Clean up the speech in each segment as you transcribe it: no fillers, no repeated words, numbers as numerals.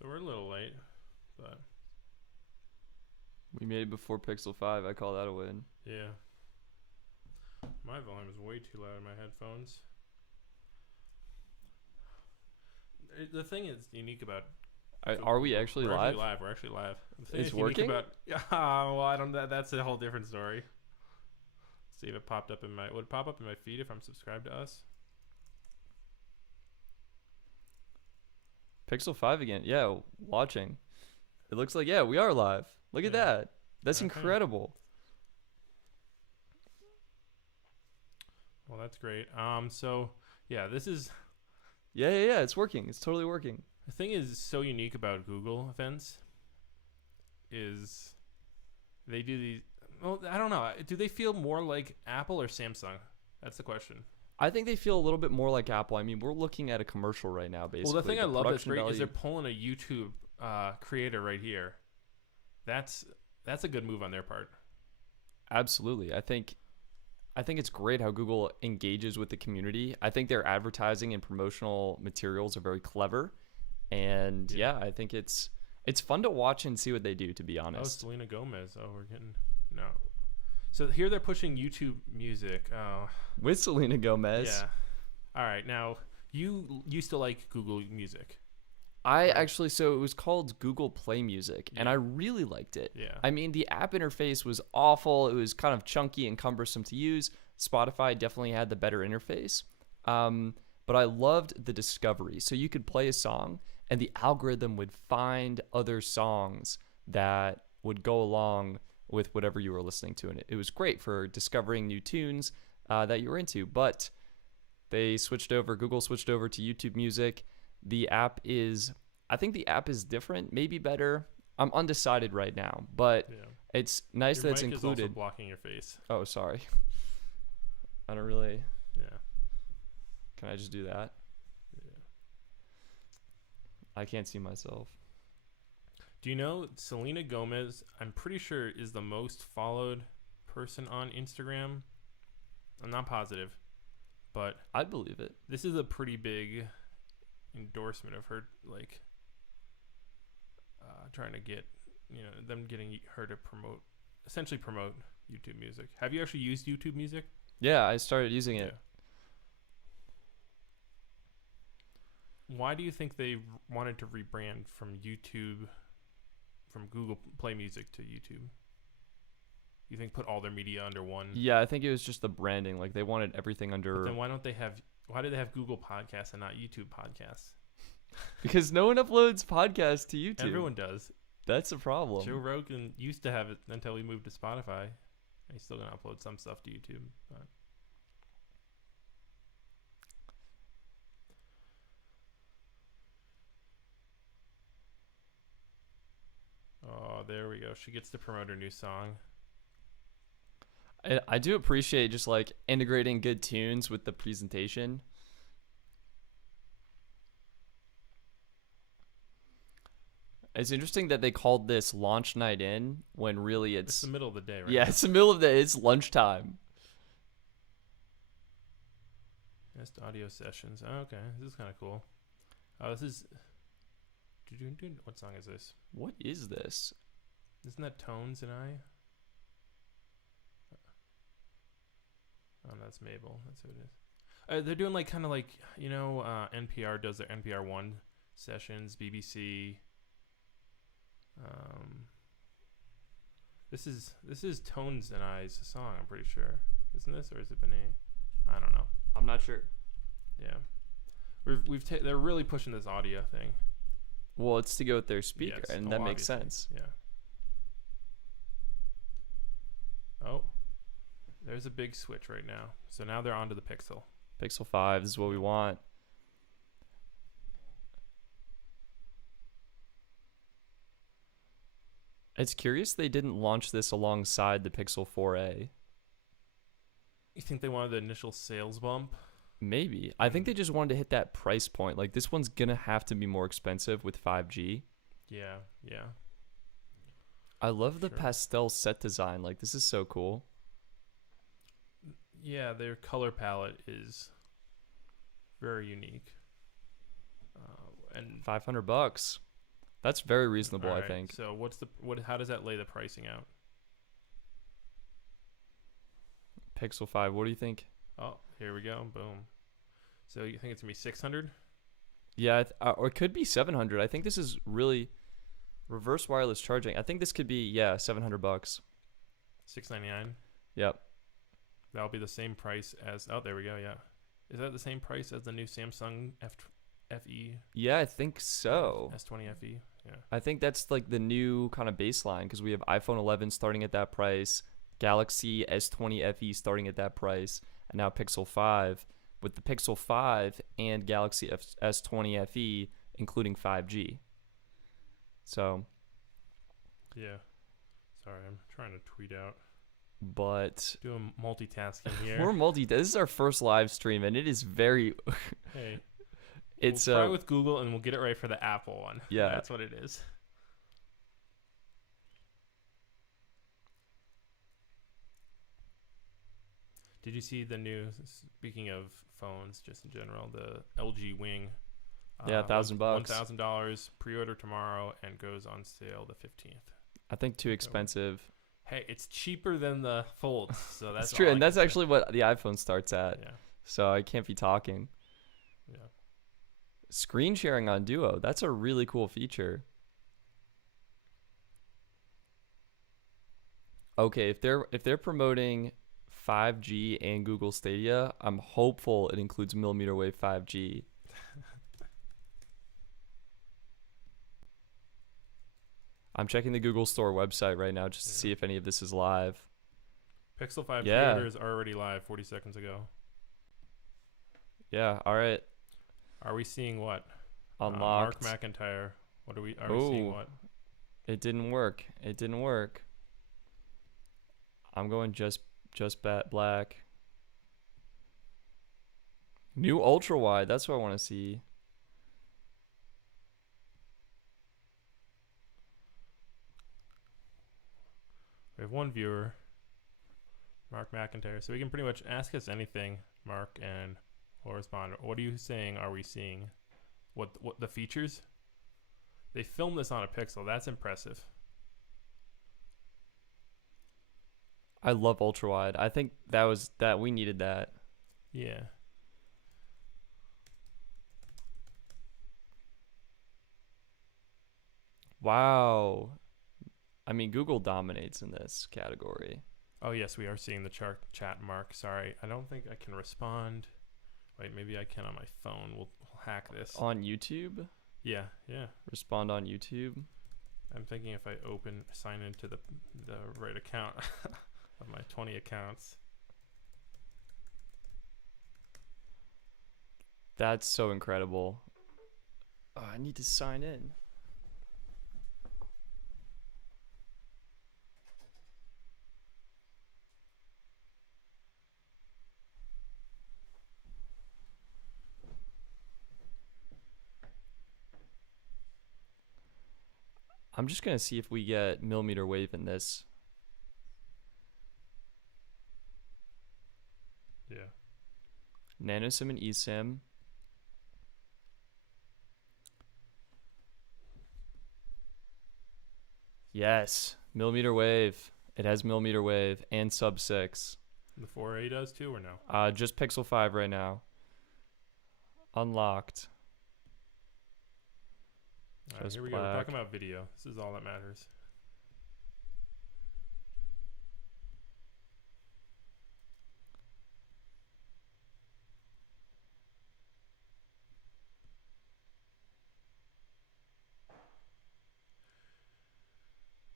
So we're a little late, but We made it before Pixel 5. I call that a win. yeah. My volume is way too loud in my headphones. The thing is unique about Are we actually we're live? We're actually live. The thing It's that's unique working? about well, I don't. That's a whole different story. See if it popped up in my would it pop up in my feed if I'm subscribed to us. Pixel 5 again. Yeah, watching. It looks like, yeah, we are live. Look at Yeah. that. That's Okay. incredible. Well, that's great. So yeah, this is Yeah. It's working. It's totally working. the thing is so unique about Google events is they do these. Well, I don't know. Do they feel more like Apple or Samsung? That's the question. I think they feel a little bit more like Apple. I mean, we're looking at a commercial right now, basically. Well, the thing I love that's production great is they're value. pulling a YouTube creator right here. That's a good move on their part. Absolutely. I think it's great how Google engages with the community. I think their advertising and promotional materials are very clever. And Yeah. yeah, I think it's fun to watch and see what they do, to be Oh, honest. Selena Gomez. Oh, we're getting no. So here they're pushing YouTube Music. Oh, With Selena Gomez. yeah. All right. Now you used to like Google Music. So it was called Google Play Music, and Yeah. I really liked it. Yeah. I mean, the app interface was awful. It was kind of chunky and cumbersome to use. Spotify definitely had the better interface. But I loved the discovery. So you could play a song, and the algorithm would find other songs that would go along with whatever you were listening to. And it was great for discovering new tunes that you were into. But Google switched over to YouTube Music. I think the app is different, maybe better. I'm undecided right now, but Yeah. it's nice Your that it's mic is also included. blocking your face. Oh, sorry. I don't really. Yeah. Can I just do that? Yeah. I can't see myself. Do you know Selena Gomez? I'm pretty sure is the most followed person on Instagram. I'm not positive, but I'd believe it. this is a pretty big endorsement of her, like trying to get them getting her to essentially promote YouTube Music. Have you actually used YouTube Music? Yeah, I started using it. Why do you think they wanted to rebrand from Google Play Music to YouTube? You think put all their media under one? Yeah, I think it was just the branding. Like they wanted everything under. But then why do they have Google Podcasts and not YouTube Podcasts? Because no one uploads podcasts to YouTube. Everyone does. That's a problem. Joe Rogan used to have it until he moved to Spotify. He's still gonna upload some stuff to YouTube, but oh, there we go. She gets to promote her new song. I do appreciate just like integrating good tunes with the presentation. It's interesting that they called this launch night in when really It's the middle of the day, right? yeah, it's the middle of the day. It's lunchtime. Best audio sessions. Oh, okay, this is kind of cool. Oh, this is. What song is this? What is this? Isn't that Tones and I? Oh, no, that's Mabel. That's who it is. They're doing like kind of like NPR does their NPR One sessions, BBC. This is Tones and I's song. I'm pretty sure, isn't this, or is it Benet? I don't know. I'm not sure. Yeah, they're really pushing this audio thing. Well, it's to go with their speaker, Yes. and Oh, that makes obviously. sense. Yeah. Oh, there's a big switch right now. So now they're onto the Pixel. Pixel 5 is what we want. It's curious they didn't launch this alongside the Pixel 4a. You think they wanted the initial sales bump? Maybe. I think they just wanted to hit that price point. Like this one's gonna have to be more expensive with 5G. Yeah, yeah. I love the Sure. pastel set design. Like this is so cool. Yeah, their color palette is very unique. And $500. That's very reasonable, All I right. think. So how does that lay the pricing out? Pixel 5, what do you think? Oh, here we go. Boom. So you think it's gonna be 600? Yeah, or it could be 700. I think this is really reverse wireless charging. I think this could be, yeah, $700. 699. Yep. That'll be the same price as. Oh, there we go. Yeah. Is that the same price as the new Samsung FE Yeah, I think so. S20 FE? Yeah. I think that's like the new kind of baseline because we have iPhone 11 starting at that price, Galaxy S20 FE starting at that price, and now Pixel 5 with the Pixel 5 and Galaxy S20 FE including 5G. So, Yeah. Sorry, I'm trying to tweet out. but Doing multitasking here. this is our first live stream and it is very Hey. it's we'll try with Google and we'll get it right for the Apple one. Yeah. That's what it is. Did you see the new, speaking of phones, just in general, the LG Wing? Yeah, $1,000. $1,000 pre-order tomorrow and goes on sale the 15th. I think too expensive. Hey, it's cheaper than the Folds, so that's That's true, all I and can that's say. actually what the iPhone starts at. Yeah, So I can't be talking. yeah. Screen sharing on Duo, that's a really cool feature. Okay, if they're promoting 5G and Google Stadia, I'm hopeful it includes millimeter wave 5G. I'm checking the Google Store website right now just to see if any of this is live. Pixel 5 Yeah. pre-order is already live 40 seconds ago. Yeah, all right. Are we seeing what? Unlocked. Mark McIntyre. Are we seeing Oh. what? It didn't work. It didn't work. I'm going just black. New ultra wide. That's what I want to see. We have one viewer, Mark McIntyre. So we can pretty much ask us anything, Mark, and we'll respond. What are you saying? Are we seeing? What the features? They filmed this on a Pixel. That's impressive. I love ultra wide. I think that we needed that. Yeah. Wow. I mean, Google dominates in this category. Oh yes, we are seeing the chat, Mark. Sorry, I don't think I can respond. Wait, maybe I can on my phone. We'll hack this. On YouTube? Yeah, yeah. Respond on YouTube? I'm thinking if I sign into the right account of my 20 accounts. That's so incredible. Oh, I need to sign in. I'm just going to see if we get millimeter wave in this. Yeah. Nano SIM and eSIM. Yes, millimeter wave. It has millimeter wave and sub 6. The 4A does too, or no? Just Pixel 5 right now. Unlocked. All right, Just here we go. We're black. talking about video. This is all that matters.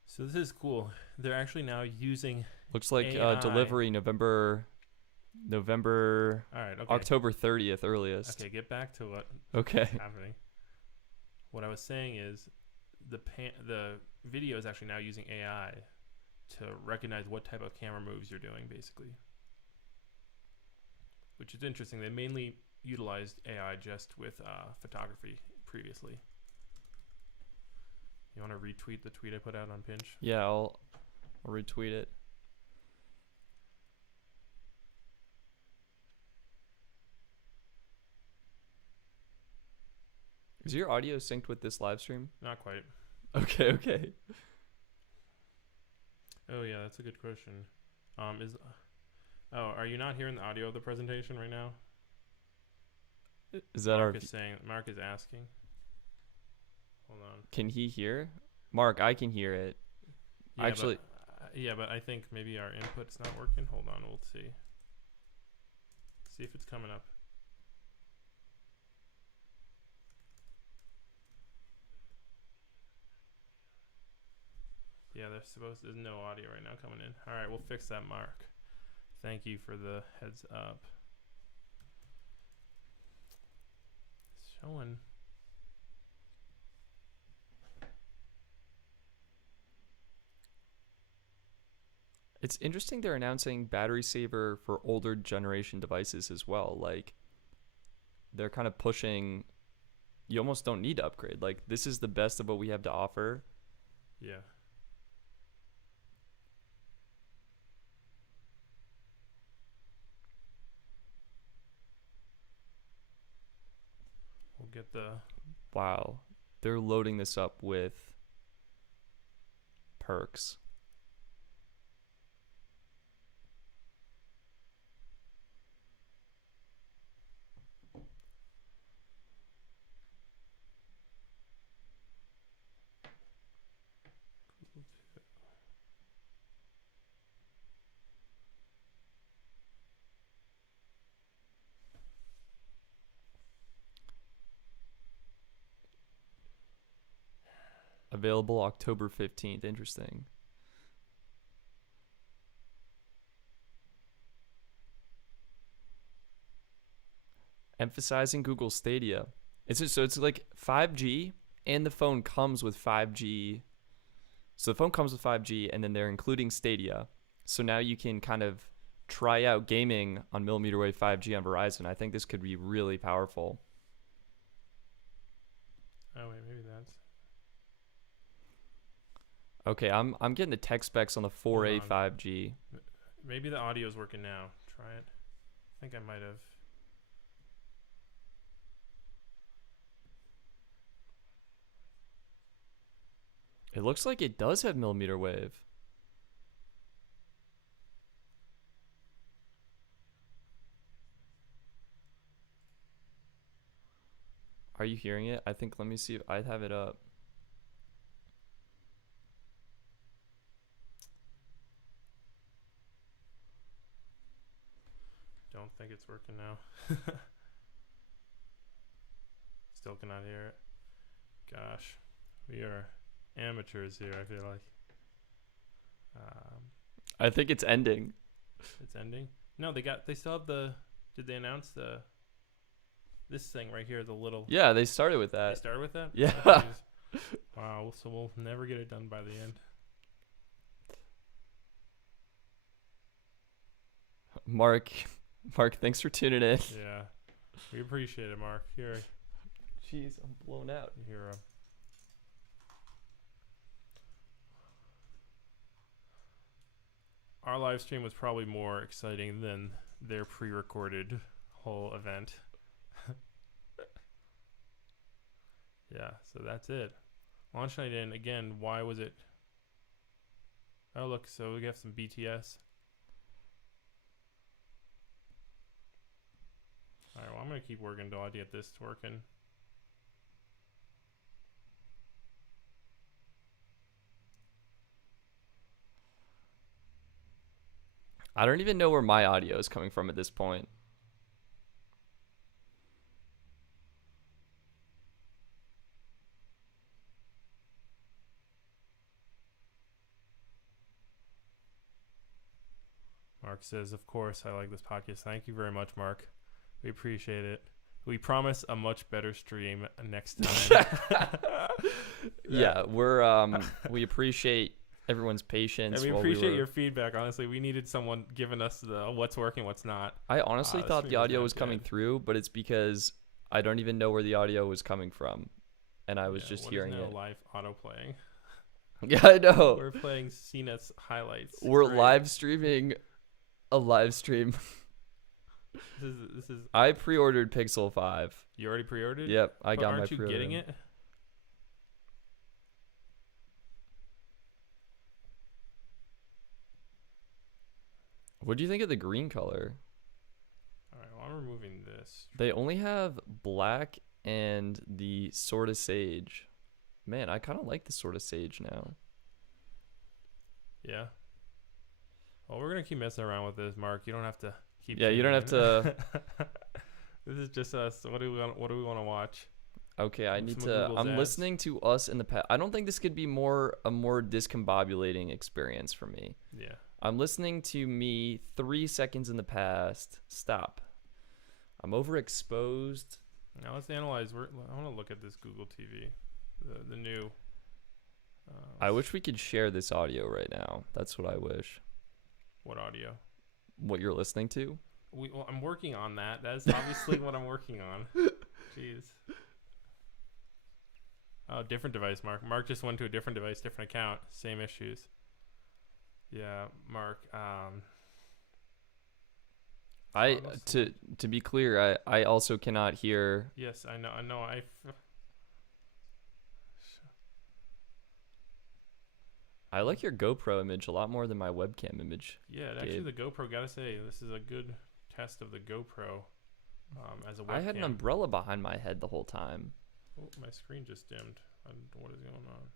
So this is cool. They're actually now using. Looks like AI. delivery November, All right. Okay. October 30th earliest. Okay. Get back to what Okay. is happening. What I was saying is, the video is actually now using AI to recognize what type of camera moves you're doing, basically. Which is interesting. They mainly utilized AI just with photography previously. You want to retweet the tweet I put out on Pinch? Yeah, I'll retweet it. Is your audio synced with this live stream? Not quite. Okay, okay. Oh yeah, that's a good question. Are you not hearing the audio of the presentation right now? Is that Mark is saying. Mark is asking. Hold on. Can he hear? Mark, I can hear it. Yeah, Actually, but I think maybe our input's not working. Hold on, we'll see. See if it's coming up. Yeah, there's no audio right now coming in. All right, we'll fix that, Mark. Thank you for the heads up. It's showing. it's interesting they're announcing battery saver for older generation devices as well. Like, they're kind of pushing, you almost don't need to upgrade. Like, this is the best of what we have to offer. Yeah. We'll get the... Wow. They're loading this up with perks. Available October 15th. Interesting. Emphasizing Google Stadia. It's like 5G, and the phone comes with 5G. So the phone comes with 5G, and then they're including Stadia. So now you can kind of try out gaming on millimeter wave 5G on Verizon. I think this could be really powerful. Oh wait, maybe that's... Okay, I'm getting the tech specs on the 4A 5G. Maybe the audio's working now. Try it. I think I might have... It looks like it does have millimeter wave. Are you hearing it? I think, let me see if I have it up. Don't think it's working now. Still cannot hear it. Gosh, we are amateurs here, I feel like. I think it's ending. It's ending? No, they still have the... Did they announce this thing right here, the little... Yeah, they started with that. They started with that? Yeah. Oh, wow, so we'll never get it done by the end. Mark, thanks for tuning in. Yeah, we appreciate it, Mark. You're Jeez, I'm blown out. a hero. Our live stream was probably more exciting than their pre-recorded whole event. Yeah, so that's it. Launch night in, again, why was it... Oh, look, so we have some BTS. Alright, well, I'm going to keep working until I get this working. I don't even know where my audio is coming from at this point. Mark says, of course, I like this podcast. Thank you very much, Mark. We appreciate it. We promise a much better stream next time. Yeah, we appreciate everyone's patience. And we appreciate your feedback, honestly. We needed someone giving us the what's working, what's not. I honestly thought the stream audio not was coming good. through, but it's because I don't even know where the audio was coming from, and I was just what hearing is now it. live auto playing. Yeah, I know. We're playing CNET's highlights. We're Great. live streaming a live stream. This is. I pre-ordered Pixel 5. You already pre-ordered? Yep, I But got my aren't you pre-order. getting it? What do you think of the green color? All right. Well, I'm removing this. They only have black and the Sword of Sage. Man, I kind of like the Sword of Sage now. Yeah. Well, we're gonna keep messing around with this, Mark. You don't have to keep. Yeah, you don't have tuning to. in. This is just us. What do we want? What do we want to watch? Okay, I Some need of to. Google's I'm ads. listening to us in the past. I don't think this could be a more discombobulating experience for me. Yeah. I'm listening to me 3 seconds in the past. Stop. I'm overexposed. Now let's analyze. I want to look at this Google TV, the new. I wish we could share this audio right now. That's what I wish. What audio? What you're listening to? Well, I'm working on that. That's obviously what I'm working on. Jeez. Oh, different device, Mark. Mark just went to a different device, different account. Same issues. Yeah, Mark. I honestly- to be clear, I also cannot hear. Yes, I know. I know. I like your GoPro image a lot more than my webcam image. Yeah, actually, the GoPro. Gotta say, this is a good test of the GoPro as a webcam. I had an umbrella behind my head the whole time. Oh, my screen just dimmed. What is going on?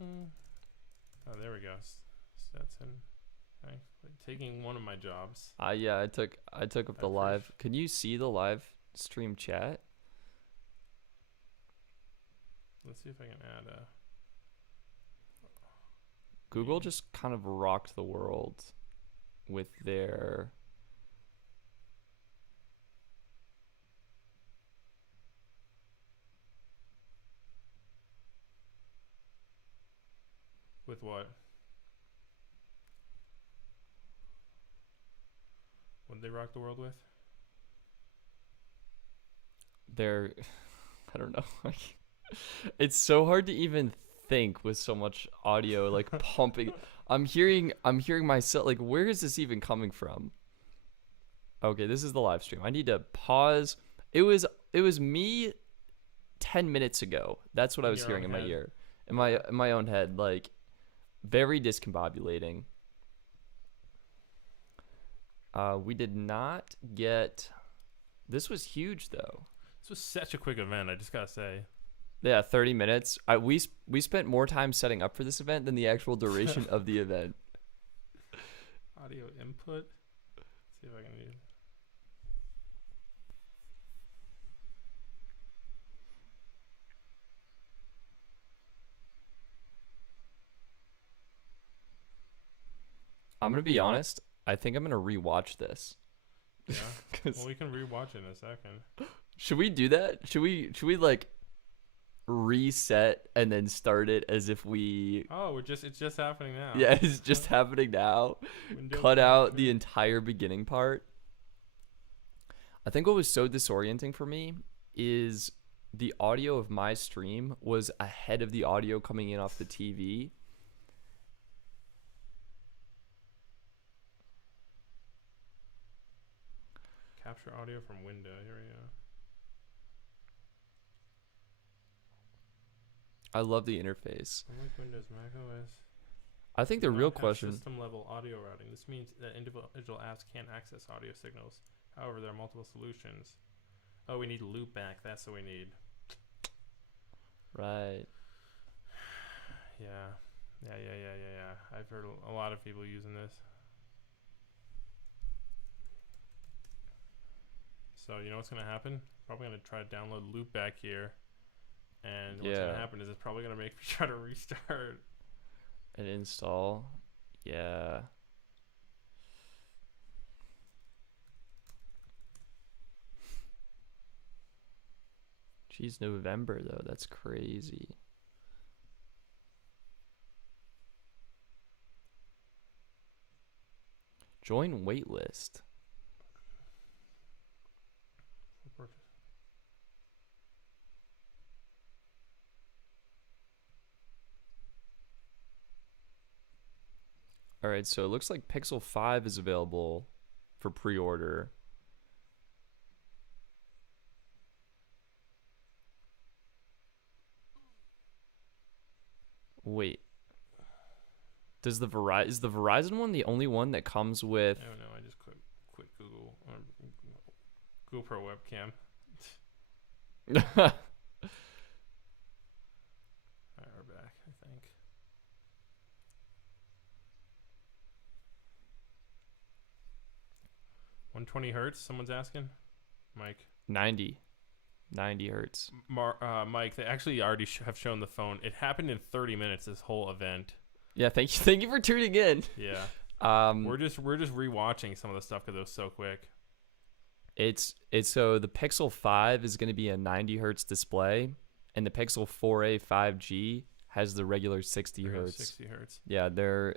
Oh, there we go. Stetson. Thanks for taking one of my jobs. Yeah, I took up the live. Can you see the live stream chat? Let's see if I can add a. Google just kind of rocked the world with their. With what? What did they rock the world with? Their I don't know. It's so hard to even think with so much audio like pumping. I'm hearing myself, like, where is this even coming from? Okay, this is the live stream. I need to pause. It was me 10 minutes ago. That's what I was hearing in my ear. In my own head, like, very discombobulating. We did not get. This was huge though. This was such a quick event. I just gotta say. Yeah, 30 minutes. We spent more time setting up for this event than the actual duration of the event. Audio input. Let's see if I can use. I'm gonna be honest. I think I'm gonna rewatch this. Yeah. Well, we can rewatch it in a second. Should we do that? Should we like reset and then start it as if we? Oh, it's just happening now. Yeah, it's just happening now. Cut out the entire beginning part. I think what was so disorienting for me is the audio of my stream was ahead of the audio coming in off the TV. Capture audio from window. Here we go. I love the interface. Unlike Windows, Mac OS. I think the do not real have question. System level audio routing. This means that individual apps can't access audio signals. However, there are multiple solutions. Oh, we need loopback. That's what we need. Right. Yeah. I've heard a lot of people using this. So you know what's gonna happen? Probably gonna try to download loopback here, and what's gonna happen is it's probably gonna make me try to restart. And install. Yeah. Geez, November though. That's crazy. Join waitlist. All right, so it looks like Pixel 5 is available for pre-order. Wait, is the Verizon one the only one that comes with? I don't know. I just quit Google GoPro webcam. All right, we're back. I think. 120 hertz. Someone's asking. Mike. 90 hertz. Mike, they actually already have shown the phone. It happened in 30 minutes. This whole event. Yeah, thank you for tuning in. Yeah. We're just rewatching some of the stuff because it was so quick. It's so the Pixel 5 is going to be a 90 hertz display, and the Pixel 4a 5G has the regular 60 hertz. 60 hertz. Yeah,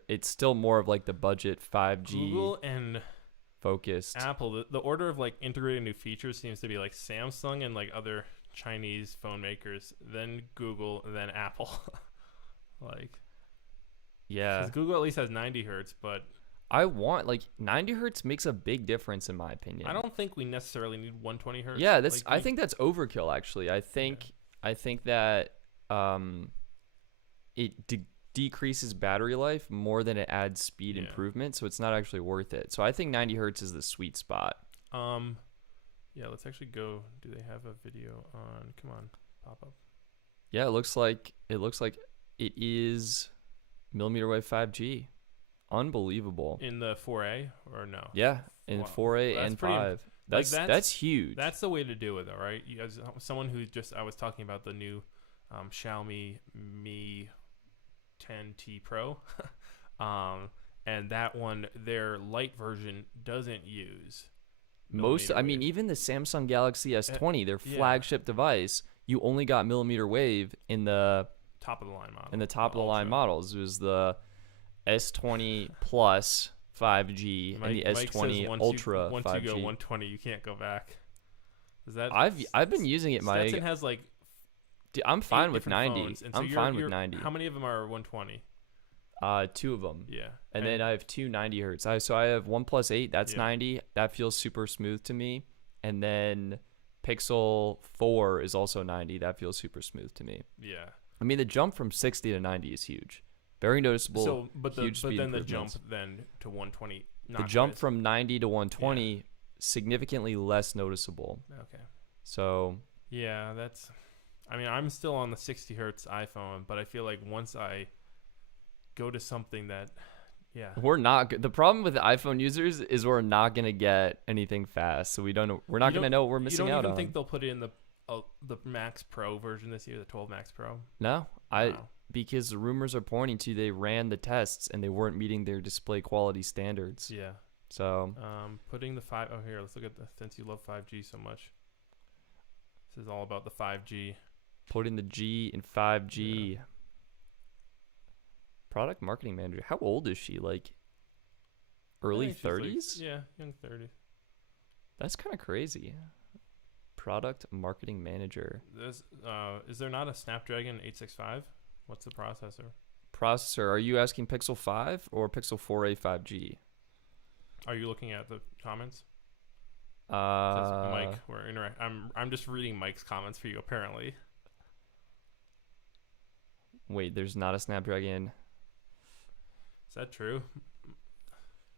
it's still more of like the budget 5G. Google and focused. Apple, the order of like integrating new features seems to be like Samsung and like other Chinese phone makers, then Google, and then Apple. Like, yeah, because Google at least has 90 hertz, but I want like 90 hertz makes a big difference in my opinion. I don't think we necessarily need 120 hertz. Yeah, I think that's overkill actually. I think that it decreases battery life more than it adds speed improvement, so it's not actually worth it. So I think 90 hertz is the sweet spot. Yeah, let's actually go. Do they have a video on? Come on, pop up. Yeah, it looks like it is millimeter wave 5G. Unbelievable. In the 4A or no? Yeah, in 4A and 5. That's huge. That's the way to do it, though, right? As someone who I was talking about the new Xiaomi Mi 10T Pro, and that one, their light version doesn't use even the Samsung Galaxy S20, their flagship device, you only got millimeter wave in the top of the line model. In the top of the line models, it was the S20 Plus 5G and the S20 Ultra 5G. Once you go 120, you can't go back. Is that? I've been using it. Stetson has like. Dude, I'm fine with 90. Phones, I'm fine with 90. How many of them are 120? 2 of them. Yeah. And then I have 2 90 hertz. So I have OnePlus 8. That's 90. That feels super smooth to me. And then Pixel 4 is also 90. That feels super smooth to me. Yeah. I mean, the jump from 60 to 90 is huge. Very noticeable. But then the jump then to 120. The jump from 90 to 120 significantly less noticeable. Okay. So. Yeah, I mean, I'm still on the 60 hertz iPhone, but I feel like once I go to something that, we're not. The problem with the iPhone users is we're not gonna get anything fast, so we're not gonna know what we're missing out on. You don't even think they'll put it in the Max Pro version this year, the 12 Max Pro? No, because the rumors are pointing to they ran the tests and they weren't meeting their display quality standards. Yeah. So. Putting the 5. Oh, here, let's look at since you love 5G so much. This is all about the 5G. Putting the G in 5G. Yeah. Product marketing manager. How old is she? Like early 30s? Like, young 30s. That's kind of crazy. Product marketing manager. Is there not a Snapdragon 865? What's the processor? Are you asking Pixel 5 or Pixel 4a 5G? Are you looking at the comments? Mike, I'm just reading Mike's comments for you apparently. Wait, there's not a Snapdragon. Is that true?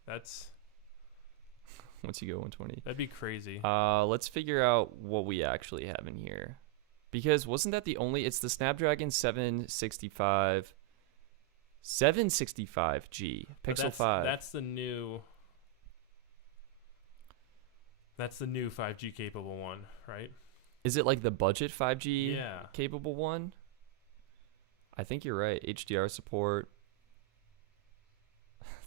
That's once you go 120. That'd be crazy. Let's figure out what we actually have in here. Because wasn't that it's the Snapdragon 765G Pixel 5. That's the new 5G capable one, right? Is it like the budget 5G Yeah. capable one? I think you're right. HDR support.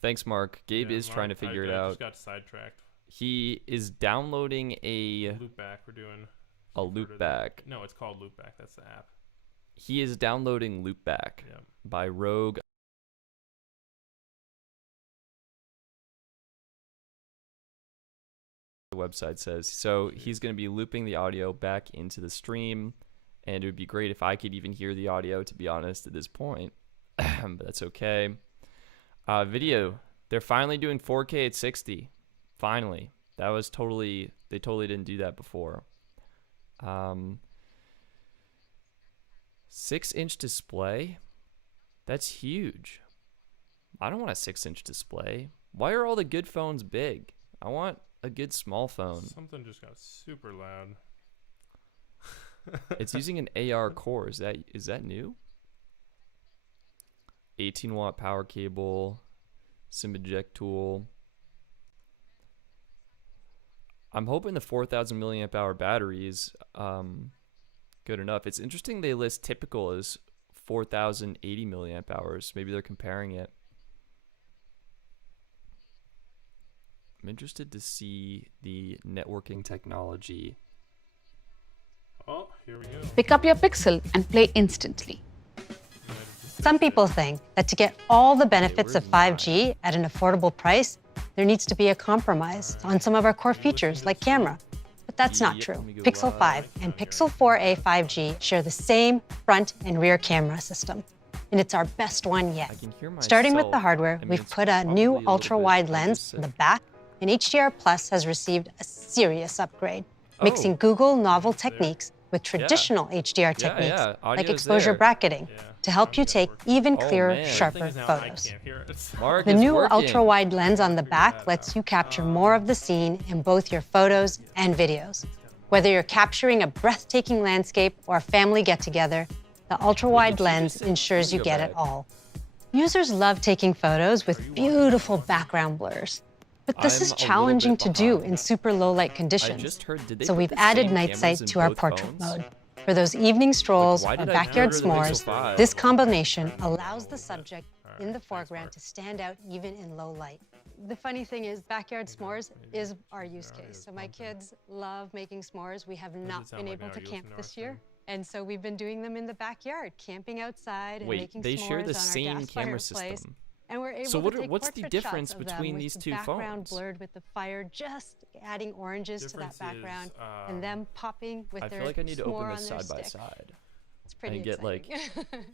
Thanks, Mark. Gabe is trying to figure it out. I just got sidetracked. He is downloading a Loopback. We're doing a Loopback. No, it's called Loopback. That's the app. He is downloading Loopback by Rogue. The website says so. He's going to be looping the audio back into the stream, and it would be great if I could even hear the audio, to be honest, at this point. But that's okay. Video They're finally doing 4K at 60. Finally. That was totally, they totally didn't do that before. 6-inch display? That's huge. I don't want a 6-inch display. Why are all the good phones big? I want a good small phone. Something just got super loud. It's using an AR core. Is that new? 18-watt power cable, SIM eject tool. I'm hoping the 4,000 milliamp hour battery is good enough. It's interesting they list typical as 4,080 milliamp hours. Maybe they're comparing it. I'm interested to see the networking technology. Oh, here we go. Pick up your Pixel and play instantly. Some people think that to get all the benefits of 5G at an affordable price, there needs to be a compromise on some of our core features like camera. But that's not true. Pixel 5 and Pixel 4a 5G share the same front and rear camera system. And it's our best one yet. Starting with the hardware, we've put a new ultra-wide lens in the back, and HDR Plus has received a serious upgrade, mixing Google novel techniques with traditional HDR techniques like exposure bracketing to help you take even clearer, sharper photos. The new ultra-wide lens on the back lets you capture more of the scene in both your photos and videos. Whether you're capturing a breathtaking landscape or a family get-together, the ultra-wide lens ensures you get it all. Users love taking photos with beautiful background blurs. But this is challenging to do in super low light conditions. So we've added night sight to our portrait mode. For those evening strolls or backyard s'mores, this combination allows the subject in the foreground to stand out even in low light. The funny thing is, backyard s'mores is our use case. So my kids love making s'mores. We have not been able to camp this year. And so we've been doing them in the backyard, camping outside and making s'mores they share the on same our gas camera fireplace. system. And we're able So to take what's the portrait difference shots of between them these with two the background phones? blurred with the fire, just adding oranges to that background, and them popping with I their feel like I need to open s'more this on their side by stick. side. It's pretty and get exciting.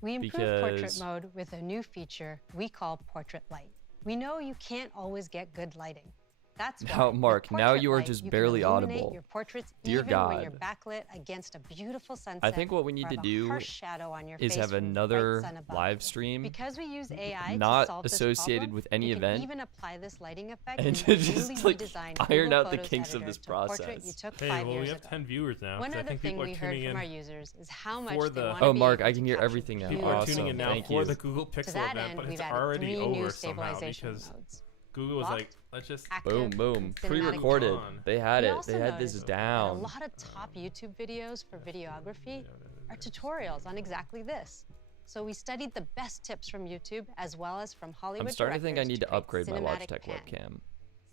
We improved portrait because- mode with a new feature we call Portrait Light. We know you can't always get good lighting. That's Now, why with Mark, now Portrait you are Light, just you barely can illuminate audible. your portraits Dear even when you're God. backlit against a beautiful sunset. I think what we need or to have a do harsh shadow on your is face have from the bright another sun above live you. stream Because we use AI not to solve this associated problem, with any you can event, even apply this lighting effect and in to the just, newly like, redesigned iron Google out the Photos kinks of editor this to a portrait process. you took Hey, 5 well, we years have ago. 10 viewers now. One So I other think thing people are we heard tuning from in. our users is how much for they the- want Oh, to be Mark, able I to can hear capture everything now. People are Awesome. tuning in now Thank for you. the Google To Pixel that event, end, but we've it's added already 3 new over somehow stabilization because modes. Google was Locked, like, let's just active, Boom, boom. and cinematic Pre-recorded. on. They had We it. also They had this noticed that a down. lot of top YouTube videos for videography are tutorials on exactly this. So we studied the best tips from YouTube as well as from Hollywood I'm starting to think I directors need to create upgrade my cinematic Logitech pan. webcam.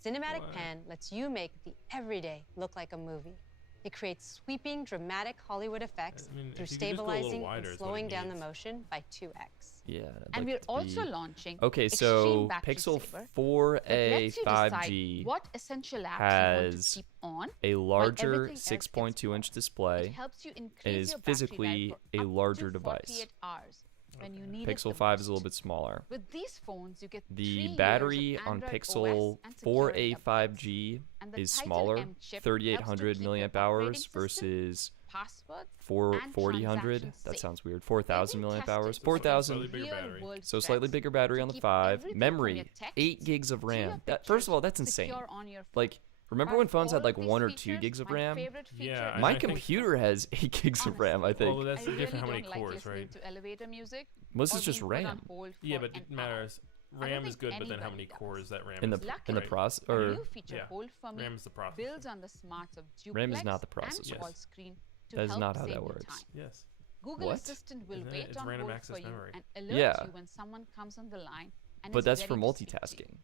Cinematic What? Pan lets you make the everyday look like a movie. It creates sweeping, dramatic Hollywood effects I mean, through if you could just go a little stabilizing wider and is what it slowing down the needs. motion by 2x. Yeah. I'd And like we're it to also be- launching Okay, Extreme so Battery Pixel Saver that 4a lets you decide 5G what essential apps you want has to keep on. a larger everything else gets 6.2-inch off. It display. helps you increase and is your battery physically life a for up to larger device. 48 hours when you need it Pixel the 5 is a most. little bit smaller. With these phones, you get 3 The years battery of on Android Pixel OS and security 4a updates. 5G And the is Titan smaller, M chip 3800 helps to keep your milliamp hours operating system, versus passwords, 4000. transactions That safe. sounds weird. 4000 They've been milliamp hours. tested 4000. Slightly bigger battery. real-world So slightly threats bigger battery to on the keep 5. everything from Memory, your texts 8 gigs of to your RAM. That first of all, that's pictures insane. secure on your phone. Like, remember Out when of phones all had like these 1 or 2 features, gigs of my RAM? favorite feature Yeah, is My I think- computer has 8 gigs of RAM, I think. Well, that's I different really how many don't like cores, listening right? to elevator music Most or is just being put on RAM. hold Yeah, for but an it hour. matters. I don't RAM is think good, but then how many anybody does. cores that RAM In the is? in the Luckily, process, A or new feature yeah, Hold for Me RAM is the processor. builds on the smarts of duplex RAM is not the and processor. all Yes. screen to That is help not how save that you works. time. Yes. Google What? Assistant will Isn't it? wait It's on random hold access for you memory. and alert Yeah. you when someone comes on the line and but is that's for ready to speak to you. multitasking.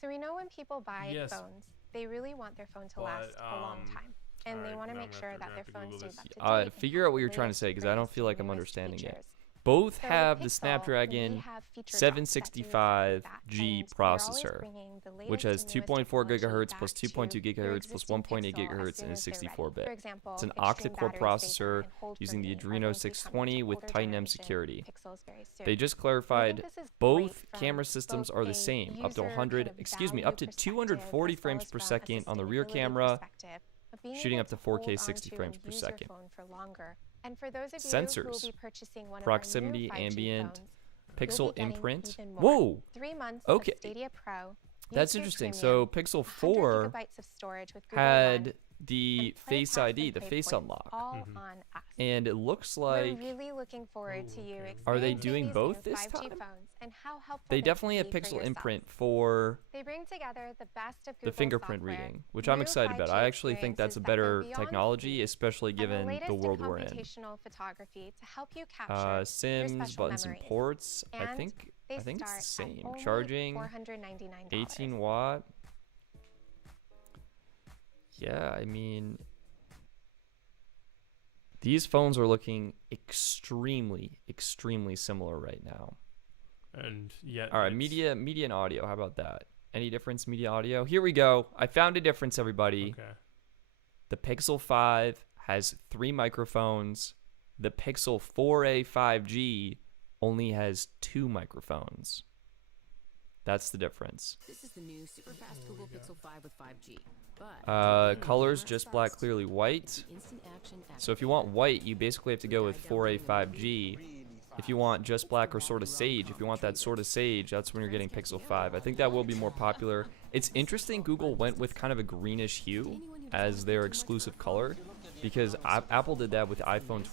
So we know when people buy Yes. phones, they really want their phone to But, last a long time. And they alright, want to now make I'm sure gonna that their have to phones Google stay this. up to date. and Figure have out what the you're trying to latest say, and 'cause I don't greatest feel like I'm newest understanding it. features. Both So have the Pixel, we Snapdragon have features that do exactly 765G that, and they're always processor, bringing the which latest has and newest 2.4 technology gigahertz plus back to 2.2 your gigahertz plus existing 1.8 Pixel as gigahertz soon and as they're ready. 64-bit. For example, It's an extreme octa-core battery saver processor and hold using the training are Adreno going to be coming 620 to with older Titan M generation security. Pixels very soon. They just And I think clarified this is great both from camera systems both are the a same, up to user 100, kind of excuse me, value up to perspective 240 as well frames as per from a second on the rear sustainability camera, perspective, but being shooting able up to to hold 4K 60 onto frames and per use your second. phone for longer. And for those of you who will Sensors, be purchasing one proximity, of our new 5G ambient, phones, pixel you'll be getting imprint. even more. Whoa, 3 months okay. of Stadia Pro, That's YouTube interesting. Premium, So Pixel 100 4 gigabytes of storage with Google had One, the and Play Face Pass ID, and the Play Face Points Unlock, all on us. and it looks We're like really looking forward to you okay. Are they experiencing doing these both new this 5G time? phones and how helpful they they definitely can have be for Pixel yourself. imprint for They bring together the best of the Google fingerprint software, reading, which I'm new excited about. 5G I actually think that's a experiences that go better beyond technology, speed, especially and the given latest the in world we're in. computational photography to help you capture your Sims, special buttons and memories. ports. I And think they it's the start same. at only Charging, $499. 18 watt. Yeah, I mean, these phones are looking extremely, extremely similar right now. And yet, All right, it's- media and audio. How about that? Any difference, media audio? Here we go. I found a difference, everybody. Okay. The Pixel 5 has 3 microphones. The Pixel 4a 5G only has 2 microphones. That's the difference. This is the new super fast Google Pixel 5 with 5G. But Colors just black, clearly white. instant action So if you want white, you basically have to go with 4a 5G. If you want just black or sort of sage, if you want that sort of sage, that's when you're getting Pixel 5. I think that will be more popular. It's interesting Google went with kind of a greenish hue as their exclusive color, because Apple did that with iPhone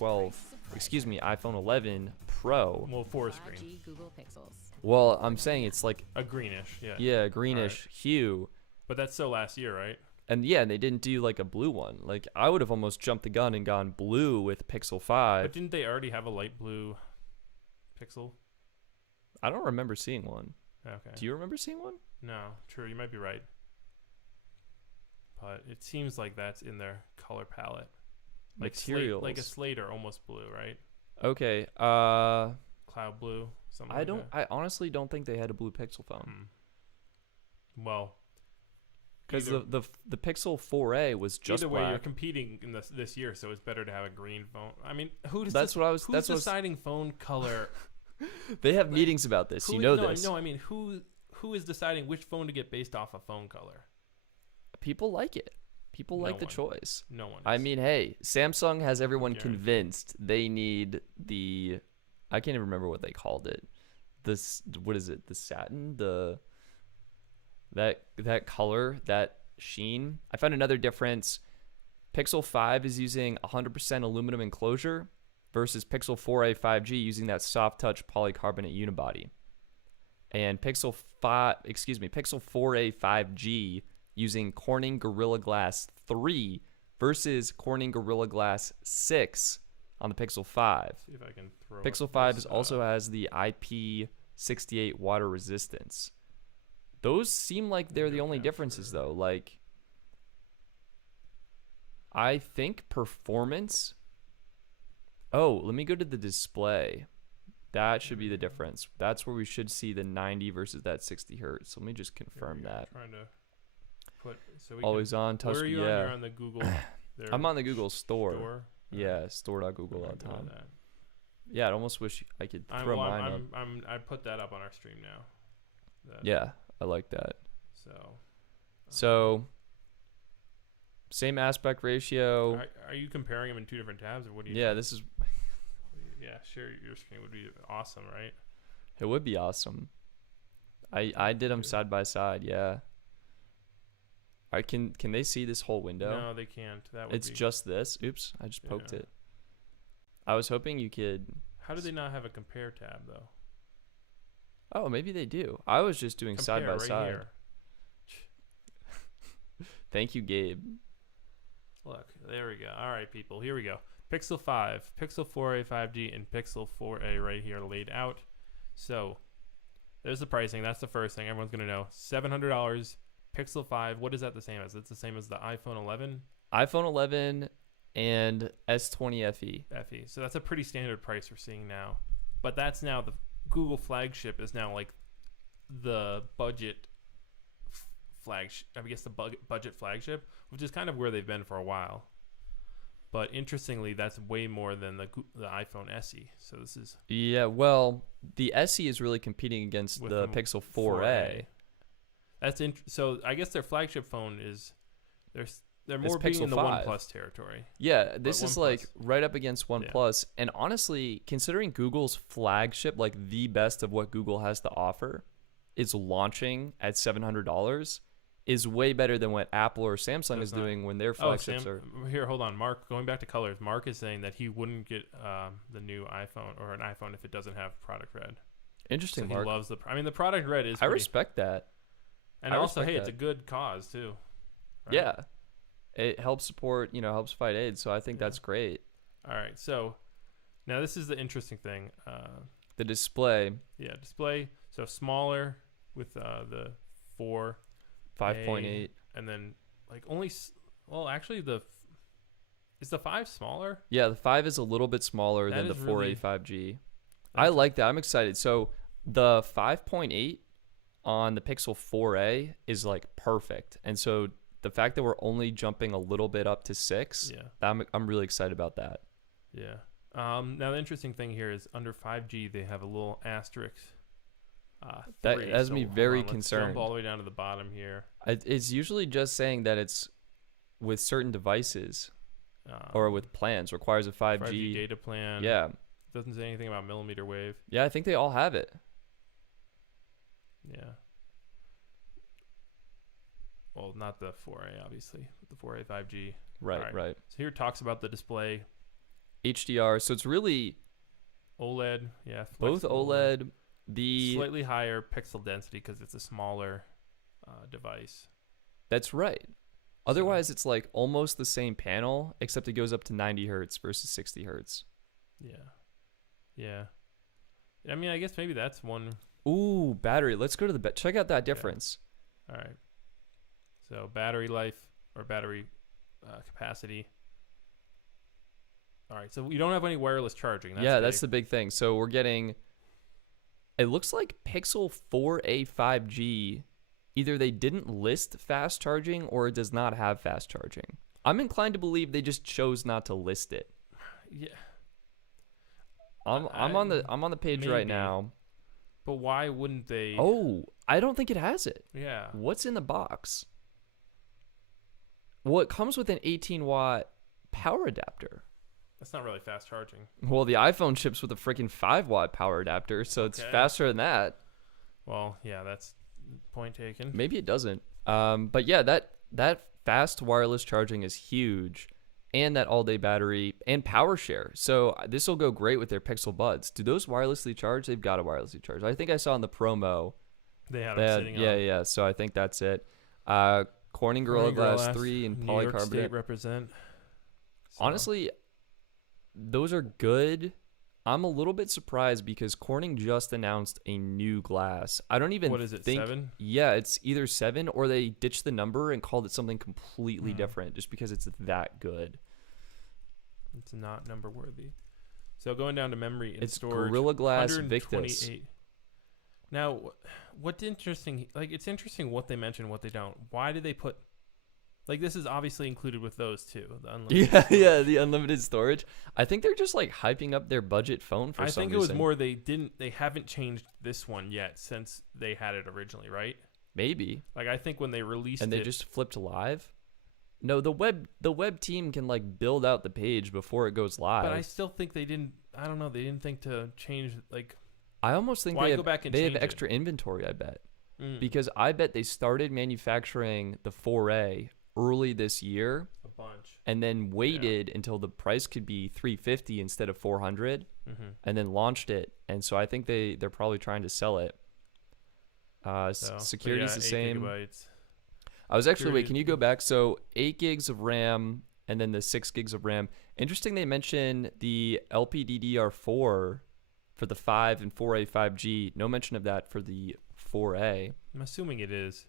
11 Pro. Well, forest green. 5G Google Pixels. Well, I'm saying it's like, A greenish, yeah. yeah, greenish hue. But that's still last year, right? And yeah, they didn't do like a blue one. Like, I would have almost jumped the gun and gone blue with Pixel 5. But didn't they already have a light blue Pixel? I don't remember seeing one. Okay. Do you remember seeing one? No, true. You might be right. But it seems like that's in their color palette. Like Materials. Like a slate or almost blue, right? Okay. Cloud blue. Something I like don't. that. I honestly don't think they had a blue Pixel phone, Well, because either- the Pixel 4a was just either way, you're black. competing in this year, so it's better to have a green phone. I mean, who's That's what I was. Who's That's what I was- deciding phone color? they have meetings about this. You Who- know no, this. No, I mean, who is deciding which phone to get based off of phone color? People like it. People No like the one. choice. No one. I is. mean, hey, Samsung has everyone Guaranteed. convinced they need the. I can't even remember what they called it. This, what is it? The satin, that color, that sheen. I found another difference. Pixel 5 is using 100% aluminum enclosure versus Pixel 4a 5G using that soft touch polycarbonate unibody. And Pixel 4a 5G using Corning Gorilla Glass 3 versus Corning Gorilla Glass 6 on the Pixel 5. See if I can throw. Pixel up 5 this, also has the IP68 water resistance. Those seem like they're the only Capture. differences, though. Like, I think performance. Oh, let me go to the display. That should be the difference. That's where we should see the 90 versus that 60 hertz. Let me just Here confirm we go. that. Trying to put so we Always on touch. Where are you on? Yeah, You're on the Google. their I'm on the Google store. store. Yeah, store.google all I'm the doing time. that. Yeah, I almost wish I could throw well, mine up. I put that up on our stream now. Yeah, I like that. So. So, same aspect ratio. Are you comparing them in 2 different tabs, or what do you? Yeah, this is. Yeah, share your screen would be awesome, right? It would be awesome. I did them side by side. Yeah. I can they see this whole window? No, they can't. That would It's be, just this. Oops, I just poked Yeah. it. I was hoping you could. How do they not have a compare tab though? Oh, maybe they do. I was just doing side Compare by right side. here. Thank you, Gabe. Look, there we go. All right, people, here we go. Pixel 5, Pixel 4a 5G, and Pixel 4a right here laid out. So there's the pricing. That's the first thing everyone's gonna know. $700. Pixel 5. What is that the same as? It's the same as the iPhone 11 iPhone 11 and S20 FE. FE. So that's a pretty standard price we're seeing now. but that's now the Google flagship is now like the budget flagship. I guess the budget flagship, which is kind of where they've been for a while. But interestingly, that's way more than the iPhone SE. So this is Yeah, well, the SE is really competing against with the Pixel 4a. That's so I guess their flagship phone is they're more It's being Pixel in the 5. OnePlus territory. Yeah, this is like OnePlus. right up against OnePlus. And honestly, considering Google's flagship, like the best of what Google has to offer, is launching at $700, is way better than what Apple or Samsung is doing when their flagships are. Here, hold on, Mark. Going back to colors, Mark is saying that he wouldn't get the new iPhone or an iPhone if it doesn't have product red. Interesting, So Mark. he loves I mean, the product red is. I pretty, respect that. and I also, respect hey, it's a that. good cause too. right? Yeah. It helps support, helps fight AIDS. So I think that's great. All right. So now this is the interesting thing. The display, Display. So smaller with the 4, 5.8. and then like only. Well, actually, is the 5 smaller? Yeah, the 5 is a little bit smaller That than the is 4A really- 5G. I like that. I'm excited. So the 5.8 on the Pixel 4A is like perfect. And so the fact that we're only jumping a little bit up to 6, Yeah. I'm really excited about that. Yeah. Now the interesting thing here is under 5G they have a little asterisk. That 3. has me hold very on, let's concerned. Jump all the way down to the bottom here. It's usually just saying that it's with certain devices or with plans requires a 5G. data plan. Yeah. Doesn't say anything about millimeter wave. Yeah, I think they all have it. Yeah. Well, not the 4A, obviously. But the 4A 5G. Right, All right. So here it talks about the display. HDR. So it's really OLED. Yeah. both flexible OLED. The Slightly higher pixel density because it's a smaller device. That's right. Otherwise, it's like almost the same panel, except it goes up to 90 hertz versus 60 hertz. Yeah. Yeah. I mean, I guess maybe that's one. Ooh, battery. Let's go to the check out that difference. All right. So battery life or battery capacity. All right. So we don't have any wireless charging. That's the big thing. So we're getting. It looks like Pixel 4a 5G. Either they didn't list fast charging or it does not have fast charging. I'm inclined to believe they just chose not to list it. Yeah. I'm on the page maybe. right now. But why wouldn't they? Oh, I don't think it has it. Yeah. What's in the box? Well, it comes with an 18-watt power adapter. That's not really fast charging. Well, the iPhone ships with a freaking 5-watt power adapter, so it's Okay. faster than that. Well, yeah, that's point taken. Maybe it doesn't. But yeah, that fast wireless charging is huge, and that all-day battery and power share. So this will go great with their Pixel Buds. Do those wirelessly charge? They've got to wirelessly charge. I think I saw in the promo. They had them sitting on. Yeah. So I think that's it. Corning Gorilla Glass 3 and New York State polycarbonate. represent. So, Honestly, those are good. I'm a little bit surprised because Corning just announced a new glass. I don't even what is it? think 7? Yeah, it's either 7 or they ditched the number and called it something completely Hmm. different just because it's that good. It's not number worthy. So going down to memory and It's storage. Gorilla Glass 128. Victus. Now, what's interesting? Like, it's interesting what they mention, what they don't. Why did they put? Like, this is obviously included with those two. The unlimited. Yeah, storage. yeah, the unlimited storage. I think they're just like hyping up their budget phone for I some think reason. it was more they haven't changed this one yet since they had it originally, right? Maybe. Like, I think when they released And it, they just flipped live. No, the web team can like build out the page before it goes live. but I still think they didn't. I don't know. They didn't think to change. Like, I almost think why they go back and have change it? extra inventory, I bet. mm, Because I bet they started manufacturing the 4A early this year a bunch. and then waited until the price could be $350 instead of $400 Mm-hmm. and then launched it. And so I think they're probably trying to sell it. Security's the 8 same. gigabytes. I was actually, wait, Security- can you go back? So 8 gigs of RAM and then the 6 gigs of RAM. Interesting they mention the LPDDR4 for the 5 and 4A 5G. No mention of that for the 4A. I'm assuming it is.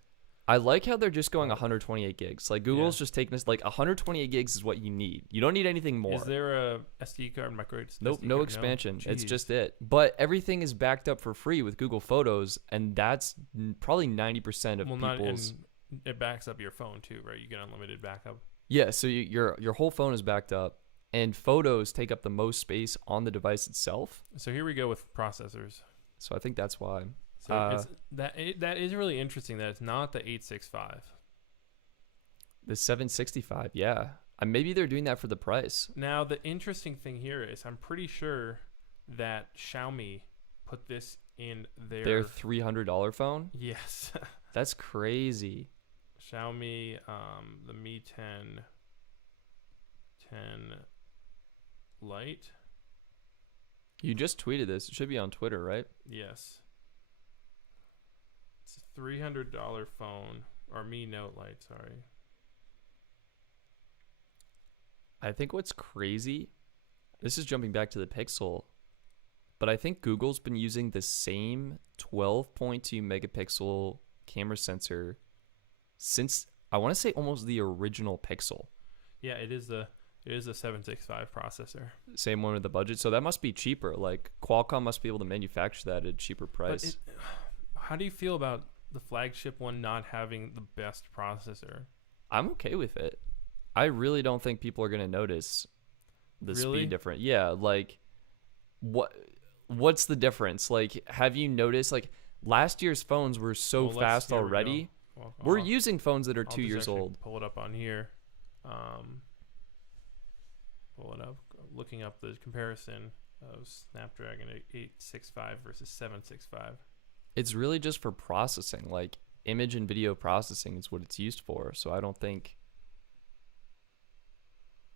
I like how they're just going 128 gigs. Like Google's just taking us like 128 gigs is what you need. You don't need anything more. Is there a SD card, micro SD Nope, no card? expansion. It's Jeez. just it. But everything is backed up for free with Google Photos, and that's probably 90% of people's. And it backs up your phone too, right? You get unlimited backup. Yeah, so your whole phone is backed up, and Photos take up the most space on the device itself. So here we go with processors. So I think that's why. So that is really interesting that it's not the 865. The 765, yeah. Maybe they're doing that for the price. Now the interesting thing here is I'm pretty sure that Xiaomi put this in Their $300 phone? Yes. That's crazy. Xiaomi, the Mi 10 Lite. You just tweeted this. It should be on Twitter, right? Yes. It's a $300 phone, or Mi Note Lite, sorry. I think what's crazy, this is jumping back to the Pixel, but I think Google's been using the same 12.2 megapixel camera sensor since, I want to say, almost the original Pixel. Yeah, it is a 765 processor. Same one with the budget, so that must be cheaper. Like Qualcomm must be able to manufacture that at a cheaper price. How do you feel about the flagship one not having the best processor? I'm okay with it. I really don't think people are going to notice the speed difference. Yeah, like what's the difference? Like, have you noticed, like, last year's phones were so fast already? We're using phones that are 2 years old. Pull it up on here. Pull it up. Looking up the comparison of Snapdragon 865 versus 765. It's really just for processing. Like, image and video processing is what it's used for. So I don't think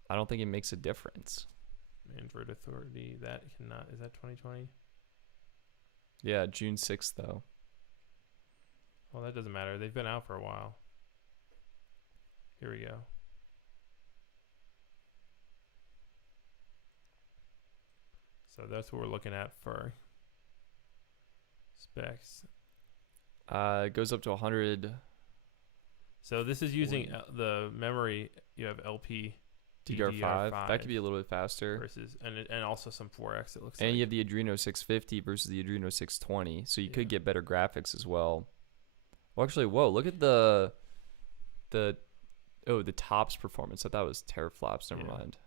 it makes a difference. Android Authority, that cannot. Is that 2020? Yeah, June 6th though. Well, that doesn't matter. They've been out for a while. Here we go. So that's what we're looking at for specs. It goes up to 100. So this is using the memory. You have LP DDR5. That could be a little bit faster. Versus and also some 4X. It looks like. And you have the Adreno 650 versus the Adreno 620, so you could get better graphics as well. Well, actually, whoa! Look at the tops performance. I thought it was teraflops. Never mind.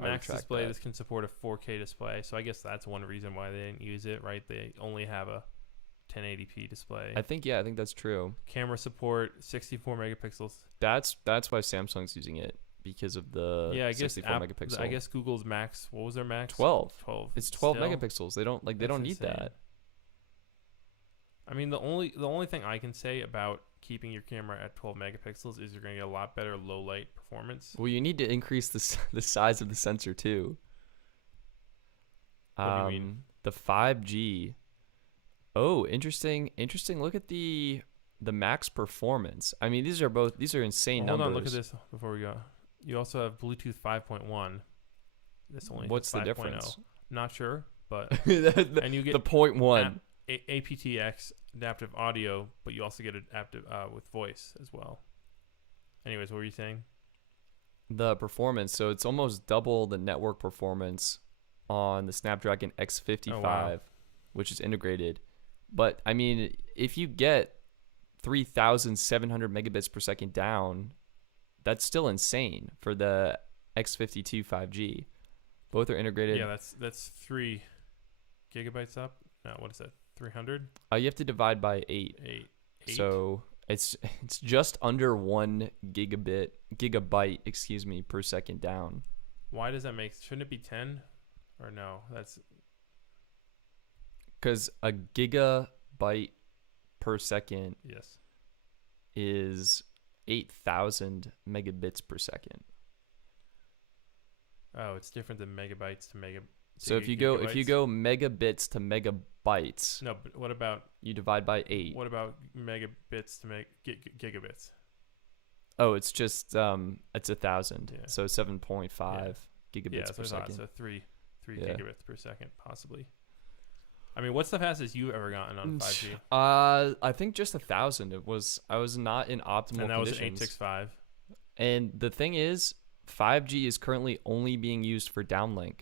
Max Display, this can support a 4K display. So I guess that's one reason why they didn't use it, right? They only have a 1080p display. I think that's true. Camera support, 64 megapixels. That's why Samsung's using it, because of the 64 megapixel. I guess Google's max. What was their max? 12. 12. It's 12 Still? megapixels. They don't need insane. that. I mean, the only thing I can say about keeping your camera at 12 megapixels is you're going to get a lot better low light performance. Well, you need to increase the size of the sensor too. What do you mean? The 5G. Oh, interesting. Look at the max performance. I mean, these are insane numbers. Hold on, look at this before we go. You also have Bluetooth 5.1. This only What's the 5.0. difference? Not sure, but and you get the 0.1. aptX adaptive audio, but you also get adaptive with voice as well. Anyways, what were you saying? The performance, so it's almost double the network performance on the Snapdragon X55, which is integrated. But I mean, if you get 3,700 megabits per second down, that's still insane for the X52 5G. Both are integrated. Yeah, that's 3 gigabytes up. No, what is that? 300? You have to divide by 8. 8. So it's just under 1 gigabyte, per second down. Why does that make? Shouldn't it be 10? Or no? That's because a gigabyte per second is 8,000 megabits per second. Oh, it's different than megabytes to mega. So if you go megabits to megabytes, no, but what about you divide by 8? What about megabits to gigabits? Oh, it's just it's 1,000. Yeah. So 7.5 gigabits per second. So 3 gigabits per second possibly. I mean, what's the fastest you've ever gotten on 5G? I think just 1,000. I was not in optimal And that was an conditions. 865. And the thing is, 5G is currently only being used for downlink,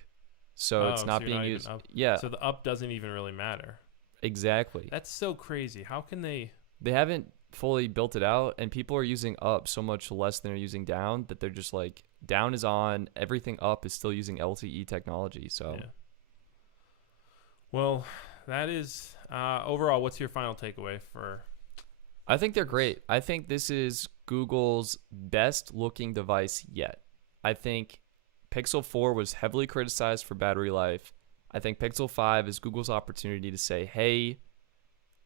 so it's not you're being even used. up. Yeah, So the up doesn't even really matter. exactly. That's so crazy. How can they? They haven't fully built it out, and people are using up so much less than they're using down that they're just like, down is on, everything up is still using LTE technology. So Yeah. Well, that is overall. What's your final takeaway for? I think they're great. I think this is Google's best looking device yet. I think Pixel 4 was heavily criticized for battery life. I think Pixel 5 is Google's opportunity to say, hey,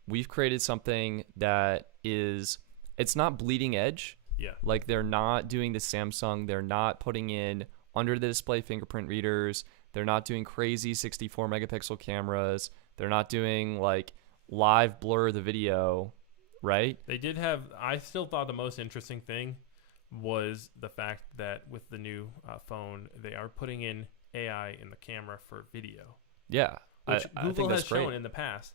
we've created something that is, it's not bleeding edge. Yeah. Like, they're not doing the Samsung. They're not putting in under the display fingerprint readers. They're not doing crazy 64 megapixel cameras. They're not doing like live blur the video, right? They did have. I still thought the most interesting thing was the fact that with the new phone, they are putting in AI in the camera for video, Yeah. which I Google think has that's great. shown in the past.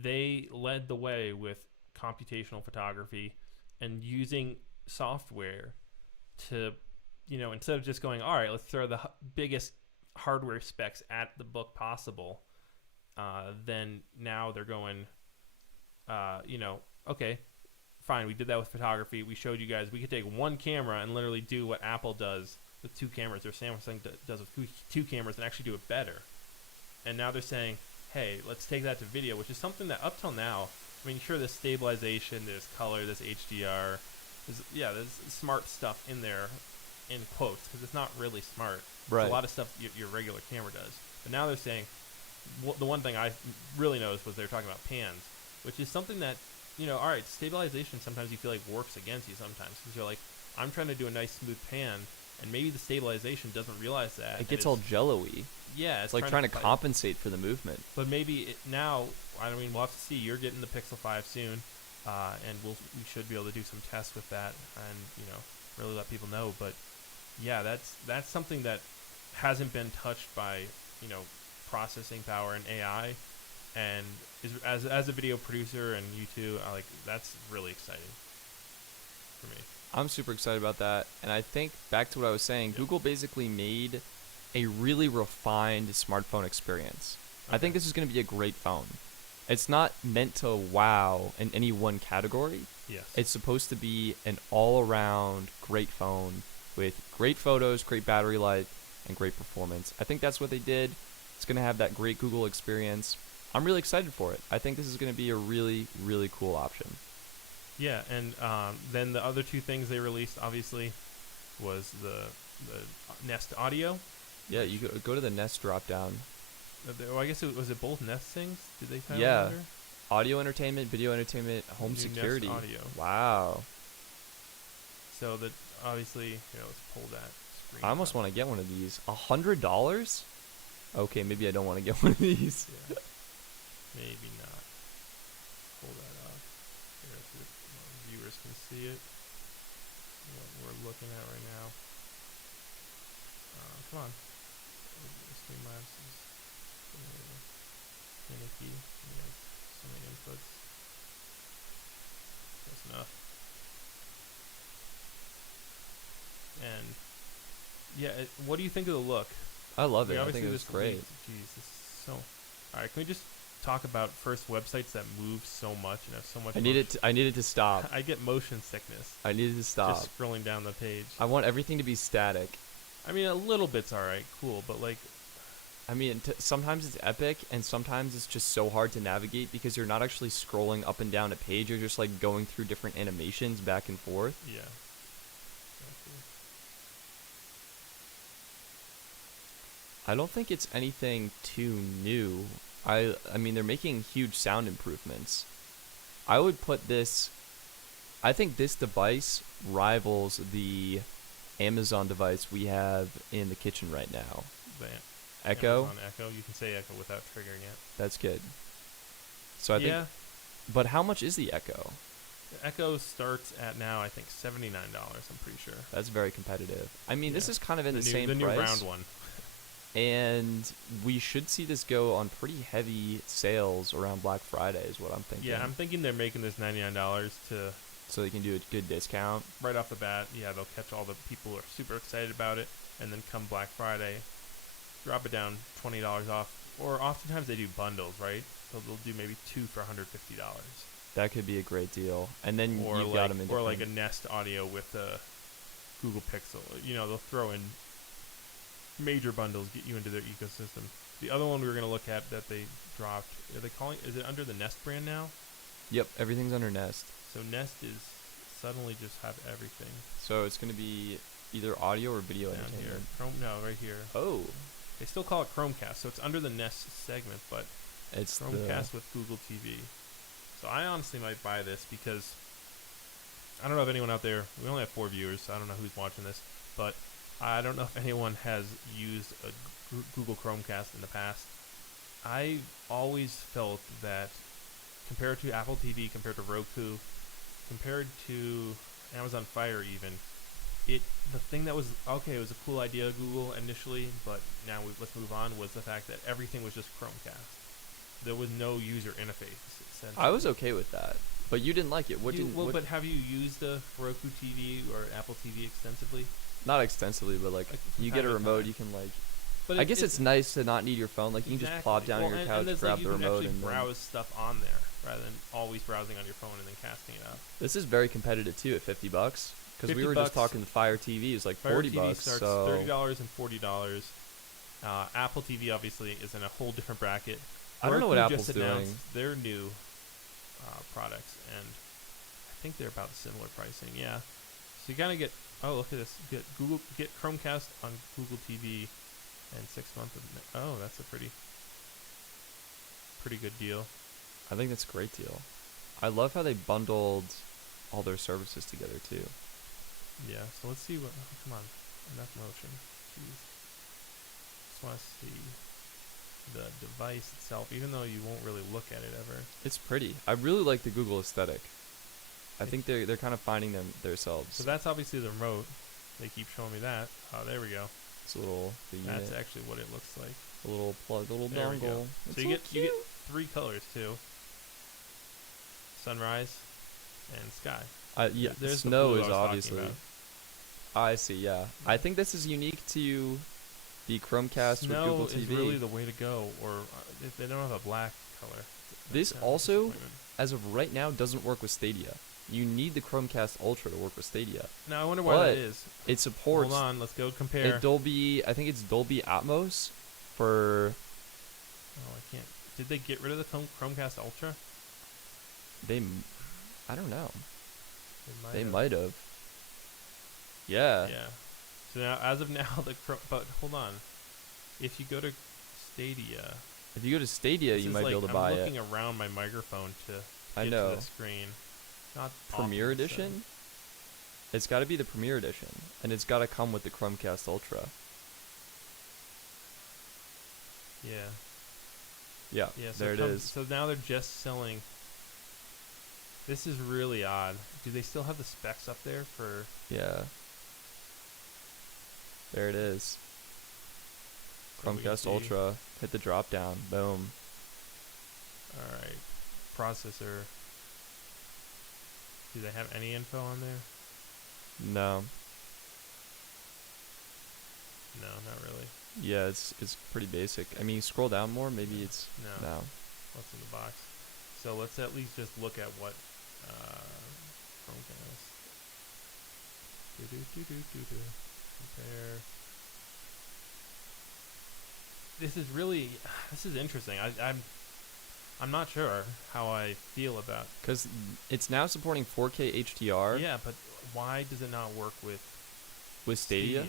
They led the way with computational photography and using software to, instead of just going, all right, let's throw the biggest hardware specs at the book possible, then now they're going, okay, fine, we did that with photography. We showed you guys we could take one camera and literally do what Apple does with two cameras, or Samsung does with two cameras, and actually do it better. And now they're saying, hey, let's take that to video, which is something that up till now, I mean, sure, there's stabilization, there's color, there's HDR, there's smart stuff in there, in quotes, because it's not really smart. Right. It's a lot of stuff your regular camera does. But now they're saying, the one thing I really noticed was they were talking about pans, which is something that, all right, stabilization sometimes you feel like works against you sometimes, because you're like, I'm trying to do a nice smooth pan, and maybe the stabilization doesn't realize that. It gets all jello-y. Yeah, It's like trying to fight. compensate for the movement. But maybe now, we'll have to see. You're getting the Pixel 5 soon, and we should be able to do some tests with that, and really let people know. But yeah, that's something that hasn't been touched by processing power and AI, and as a video producer and you too, that's really exciting for me. I'm super excited about that. And I think back to what I was saying, Google basically made a really refined smartphone experience. I think this is going to be a great phone. It's not meant to wow in any one category. Yes. It's supposed to be an all-around great phone with great photos, great battery life, and great performance. I think that's what they did. It's going to have that great Google experience. I'm really excited for it. I think this is going to be a really, really cool option. Yeah, and then the other two things they released, obviously, was the Nest Audio. Yeah, you go to the Nest drop-down. I guess was it both Nest things? Did they title Yeah. it under? Audio entertainment, video entertainment, home New Nest security. Audio. Wow. So that obviously, let's pull that screen. I almost want to get one of these. $100? Okay, maybe I don't want to get one of these. Yeah. Maybe not. Pull that up here so that viewers can see it. What we're looking at right now. Come on. Streamlabs is finicky. We have so many inputs. That's enough. And yeah, what do you think of the look? I love it. I Obviously think it was this great. leaked. Jeez, this is so. All right, can we just talk about first websites that move so much and have so much? I needed to stop. I get motion sickness I needed to stop. just scrolling down the page. I want everything to be static. I mean, a little bit's all right, cool, but like, I mean, sometimes it's epic, and sometimes it's just so hard to navigate because you're not actually scrolling up and down a page. You're just like going through different animations back and forth. yeah. I don't think it's anything too new. I mean, they're making huge sound improvements. I would put this. I think this device rivals the Amazon device we have in the kitchen right now. The Echo. Amazon Echo. You can say Echo without triggering it. That's good. So I yeah. think. But how much is the Echo? The Echo starts at now, I think, $79. I'm pretty sure. That's very competitive. I mean, this Yeah. is kind of in the new, same the price. new round one. And we should see this go on pretty heavy sales around Black Friday is what I'm thinking. Yeah, I'm thinking they're making this $99 to so they can do a good discount. right off the bat. Yeah, they'll catch all the people who are super excited about it, and then come Black Friday, drop it down $20 off. Or oftentimes they do bundles, right? So they'll do maybe 2 for $150. That could be a great deal. And then Or you've like, got them in or like a different- Nest Audio with a Google Pixel. You know, they'll throw in major bundles, get you into their ecosystem. The other one we were going to look at that they dropped, are they calling, is it under the Nest brand now? Yep, everything's under Nest. So Nest is suddenly just have everything So it's going to be either audio or video down here. entertainment. Right here. Oh, They still call it Chromecast, so it's under the Nest segment, but it's the Chromecast with Google TV. So I honestly might buy this because I don't know if anyone out there, we only have 4 viewers, so I don't know who's watching this, but I don't know if anyone has used a Google Chromecast in the past. I always felt that compared to Apple TV, compared to Roku, compared to Amazon Fire even, the thing that was, okay, it was a cool idea, Google, initially, but now let's move on, was the fact that everything was just Chromecast. There was no user interface. I was okay with that, but you didn't like it. What did? Well, What, but have you used the Roku TV or Apple TV extensively? not extensively, but like Like, you from get a time to remote, time. you can like. But I guess it's nice to not need your phone. Like you can just plop down on your couch, and grab you the can remote, actually and then, browse stuff on there rather than always browsing on your phone and then casting it out. this is very competitive too at $50. Because we 50 were just bucks. talking the Fire TV is like Fire 40 TV bucks. starts So $30 and $40. Apple TV obviously is in a whole different bracket. I don't know what Roku Apple's just announced doing. their new products, and I think they're about similar pricing. Yeah, so you gotta get. Oh, look at this. Get Chromecast on Google TV, and 6 months of. Oh, that's a pretty good deal. I think that's a great deal. I love how they bundled all their services together too. Yeah. So let's see what. Oh, come on, enough motion. Jeez. Just want to see the device itself, even though you won't really look at it ever. It's pretty. I really like the Google aesthetic. I think they're kind of finding them themselves. So that's obviously the remote. They keep showing me that. Oh, there we go. It's a little the unit, That's actually what it looks like. a little plug, a little There we go. dongle. So you get 3 colors too. Sunrise and sky. Yeah, There's the snow blue I is was talking obviously. about. I see. Yeah, I think this is unique to the Chromecast Snow with Google is TV. really the way to go. Or if they don't have a black color. This That's also, disappointment. as of right now, doesn't work with Stadia. You need the Chromecast Ultra to work with Stadia. Now I wonder why but that is. It supports Hold on, let's go compare. Dolby. I think it's Dolby Atmos for Oh, I can't. Did they get rid of the Chromecast Ultra? I don't know. They have. might have. Yeah. Yeah. So now, as of now, but hold on. If you go to Stadia, If you go to Stadia, this you is might be like, able to I'm buy looking it. around my microphone to I get know. to the screen. Not Premier awful, so- Edition? It's got to be the Premier Edition, and it's got to come with the Chromecast Ultra. Yeah. Yeah, Yeah. So there it comes- is. So now they're just selling. This is really odd. Do they still have the specs up there for? Yeah. There it is. What we can Chromecast see? Ultra. Hit the drop down. Boom. All right. Processor. Do they have any info on there? No. No, not really. Yeah, it's pretty basic. I mean, scroll down more. Maybe it's No. no. What's in the box? So let's at least just look at what Chromecast. Compare. This is interesting. I'm not sure how I feel about. Because it's now supporting 4K HDR Yeah, but why does it not work with with Stadia.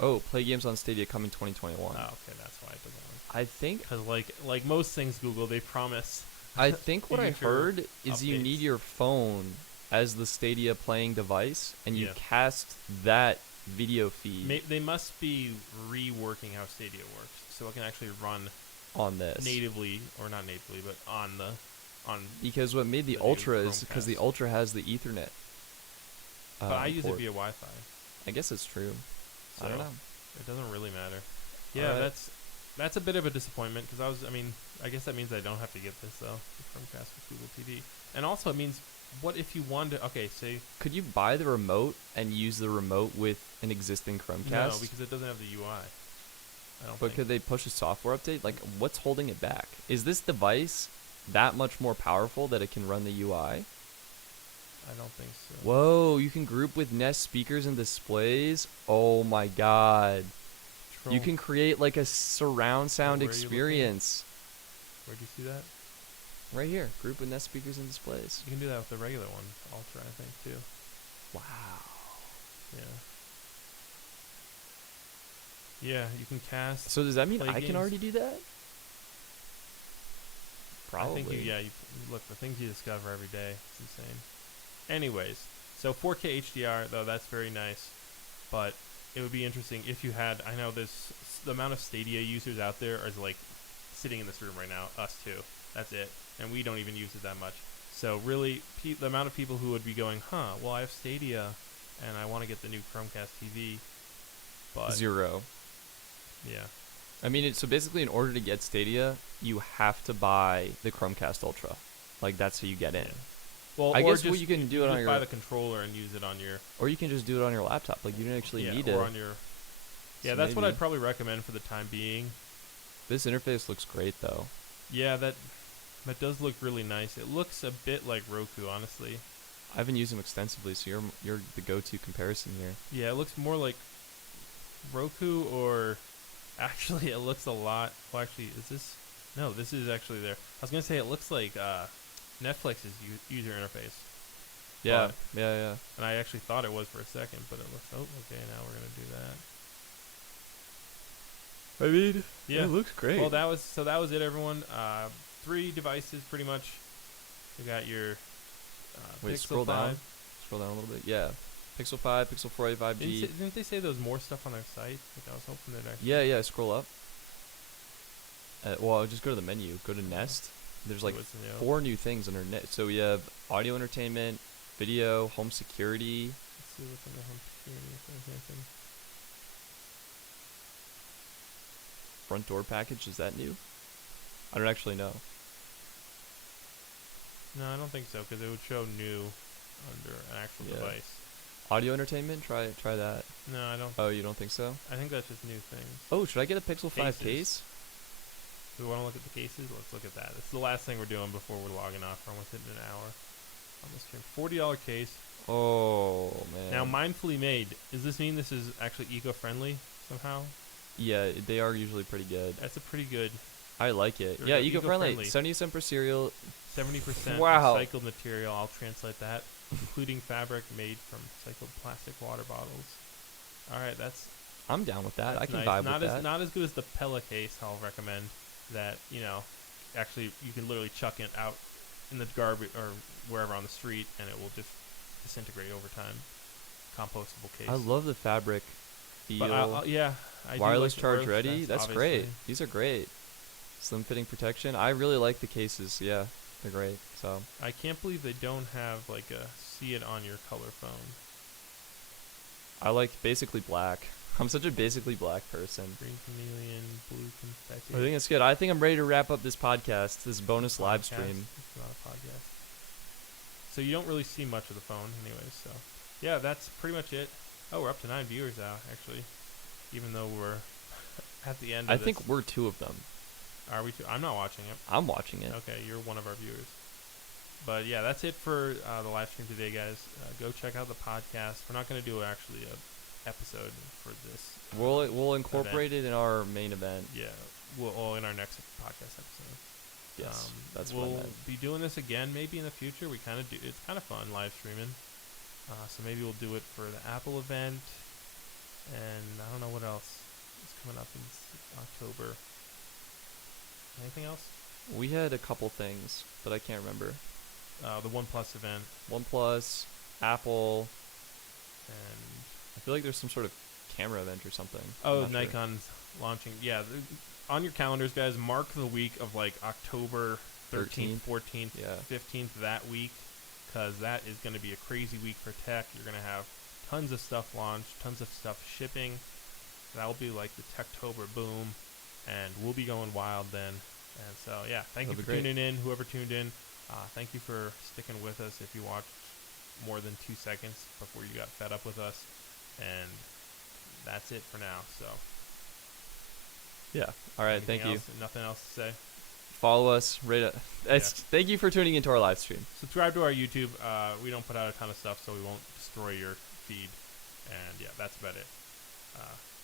Oh, play games on Stadia coming 2021. Oh, okay, that's why it doesn't work. I think Because like most things, Google, they promise. I think what I future heard is you updates. need your phone as the Stadia playing device, and you Yeah. cast that video feed They must be reworking how Stadia works, so it can actually run on this. natively, or not natively, but on. Because what made the the new Ultra is because the Chromecast. Ultra has the Ethernet. But I use it port. via Wi-Fi, I guess it's true. so I don't know. it doesn't really matter. Yeah, Alright. that's a bit of a disappointment because I guess that means I don't have to get this though, the Chromecast with Google TV. And also it means, what if you wanted to, okay, say, Could you buy the remote and use the remote with an existing Chromecast? no, because it doesn't have the UI. I don't But think. could they push a software update? Like, what's holding it back? Is this device that much more powerful that it can run the UI? I don't think so. Whoa, you can group with Nest speakers and displays? Oh my god. You Chrome- can create like a surround sound where are you looking? experience. Where'd you see that? Right here, group with Nest speakers and displays. You can do that with the regular one, Ultra, I think, too. Wow. Yeah. Yeah, you can cast. So does that mean Play I can games. already do that? Probably. I think you look, the things you discover every day. It's insane. Anyways, so 4K HDR, though, that's very nice. But it would be interesting if you had, I know there's the amount of Stadia users out there is like sitting in this room right now, us too. That's it. And we don't even use it that much. So really, the amount of people who would be going, well, I have Stadia and I want to get the new Chromecast TV. But 0. yeah. I mean, so basically, in order to get Stadia, you have to buy the Chromecast Ultra. Like, that's how you get in. Yeah. Well, I or guess what just you can do it on just your- buy the controller and use it on your Or you can just do it on your laptop. Like, you don't actually yeah, need or it. on your yeah. So That's what maybe- I'd probably recommend for the time being. This interface looks great, though. Yeah, that does look really nice. It looks a bit like Roku, honestly. I haven't used them extensively, so you're the go-to comparison here. Yeah, it looks more like Roku, or actually, it looks a lot. Well, actually, is this? No, this is actually there. I was gonna say it looks like Netflix's user interface, Yeah, But- yeah. and I actually thought it was for a second, but it looks. Oh, okay. Now we're gonna do that. I mean, Yeah. it looks great. Well, that was it, everyone. 3 devices, pretty much. We got your Wait, Pixel scroll 5. down. Scroll down a little bit. Yeah. Pixel 5, Pixel 4a 5G. Didn't they say there was more stuff on their site? Like I was hoping that actually. Yeah, scroll up. Well, just go to the menu. Go to Nest. There's like what's in the- 4 new things under Nest. So we have audio entertainment, video, home security. Let's see what's in the home security. If there's anything. Front door package, is that new? I don't actually know. No, I don't think so, because it would show new under an actual Yeah. device. Audio entertainment, try that. No, I don't. Oh, you don't think so? I think that's just new things. Oh, should I get a Pixel 5 Cases. case? Do we want to look at the cases? Let's look at that. It's the last thing we're doing before we're logging off. We're almost hitting an hour on this stream. $40 case. Oh man. Now, mindfully made. Does this mean this is actually eco-friendly somehow? Yeah, they are usually pretty good. That's a pretty good I like it. They're Yeah, eco-friendly. eco-friendly. 70% per cereal. 70% Wow. recycled material. I'll translate that, including fabric made from recycled plastic water bottles. All right, that's I'm down with that. I that's can nice. vibe Not with as that. not as good as the Pella case. I'll recommend that. Actually, you can literally chuck it out in the garbage or wherever on the street, and it will just disintegrate over time. Compostable case. I love the fabric feel. But I do wireless like the charge wireless ready. vest, That's obviously. great. These are great. Slim fitting protection. I really like the cases. Yeah, they're great. So I can't believe they don't have like a see it on your color phone. I like basically black. I'm such a basically black person. Green chameleon, blue confetti. I think it's good. I think I'm ready to wrap up this podcast, this bonus live Podcast. stream. It's not a podcast. So you don't really see much of the phone, anyways. So yeah, that's pretty much it. Oh, we're up to 9 viewers now, actually. Even though we're at the end. I Of think this. we're 2 of them. Are we? I'm not watching it. I'm watching it. Okay, you're one of our viewers. But yeah, that's it for the live stream today, guys. Go check out the podcast. We're not going to do actually a episode for this. We'll incorporate it in our main event. Yeah, in our next podcast episode. Yes, that's what I we'll meant. be doing this again maybe in the future. We kind of do. It's kind of fun live streaming. So maybe we'll do it for the Apple event, and I don't know what else is coming up in October. Anything else? We had a couple things, but I can't remember. The OnePlus event, OnePlus, Apple. and I feel like there's some sort of camera event or something. oh, I'm not sure. Nikon's launching. Yeah, on your calendars, guys. Mark the week of like October 13th, 14th, Yeah. 15th that week, because that is going to be a crazy week for tech. You're going to have tons of stuff launched, tons of stuff shipping. That will be like the Techtober boom, and we'll be going wild then. And so, yeah, thank you That'll for be great. tuning in. Whoever tuned in, thank you for sticking with us. If you watched more than 2 seconds before you got fed up with us, and that's it for now. So, Yeah. All right. anything Thank you. else? Nothing else to say. Follow us. Rate it. Thank you for tuning into our live stream. Subscribe to our YouTube. We don't put out a ton of stuff, so we won't destroy your feed. And yeah, that's about it.